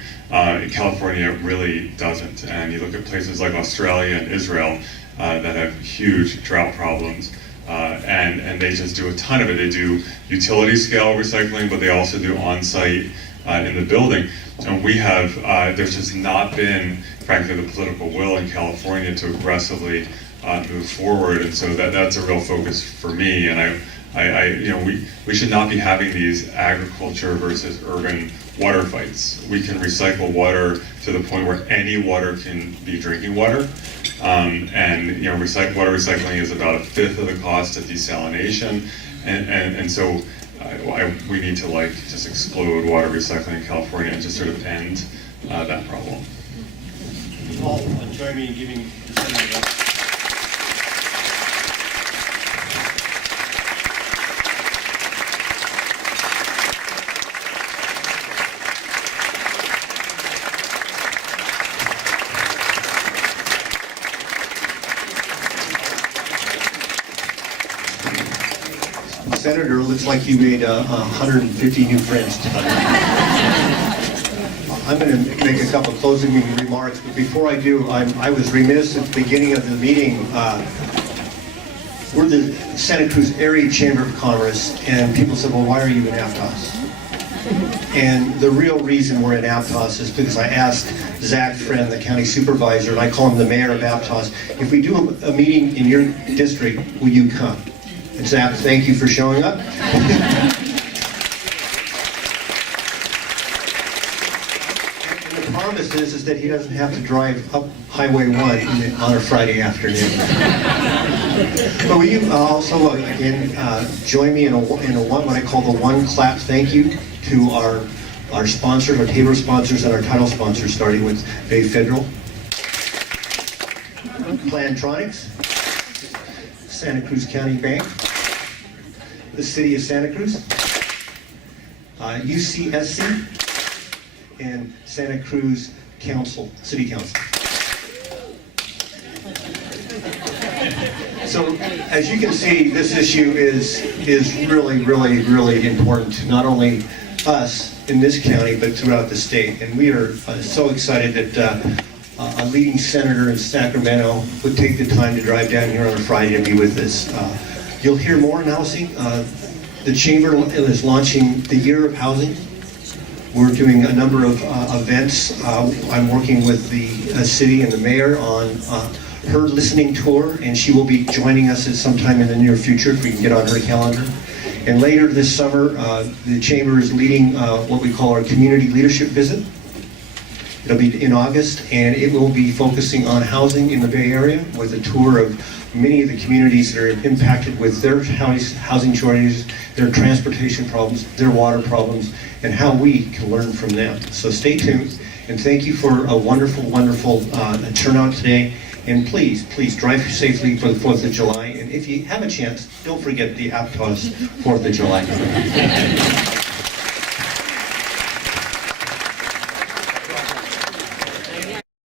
California really doesn't. And you look at places like Australia and Israel that have huge drought problems, and they just do a ton of it. They do utility scale recycling, but they also do on-site in the building. And we have, there's just not been, frankly, the political will in California to aggressively move forward. And so that's a real focus for me. And we should not be having these agriculture versus urban water fights. We can recycle water to the point where any water can be drinking water. And water recycling is about 1/5 of the cost of desalination. And so we need to just explode water recycling in California and just sort of end that problem. Paul, join me in giving the Senator a Senator, looks like you made 150 new friends tonight. I'm going to make a couple closing remarks, but before I do, I was remiss at the beginning of the meeting. We're the Santa Cruz Area Chamber of Commerce, and people said, well, why are you in Aptos? And the real reason we're in Aptos is because I asked Zach Friend, the county supervisor, and I call him the mayor of Aptos, if we do a meeting in your district, will you come? And Zach, thank you for showing up. And the promise is that he doesn't have to drive up Highway 1 on a Friday afternoon. But will you also, again, join me in what I call the one clap thank you to our sponsors, our table sponsors, and our title sponsors, starting with Bay Federal, Plantronics, Santa Cruz County Bank, the City of Santa Cruz, UCSC, and Santa Cruz Council, City Council. So as you can see, this issue is really, really, really important to not only us in this county, but throughout the state. And we are so excited that a leading senator in Sacramento would take the time to drive down here on a Friday to be with us. You'll hear more in housing. The Chamber is launching the Year of Housing. We're doing a number of events. I'm working with the city and the mayor on her listening tour, and she will be joining us at sometime in the near future if we can get on her calendar. And later this summer, the Chamber is leading what we call our community leadership visit. It'll be in August, and it will be focusing on housing in the Bay Area with a tour of many of the communities that are impacted with their housing shortages, their transportation problems, their water problems, and how we can learn from them. So stay tuned, and thank you for a wonderful, wonderful turnout today. And please, please drive safely for the 4th of July. And if you have a chance, don't forget the Aptos 4th of July.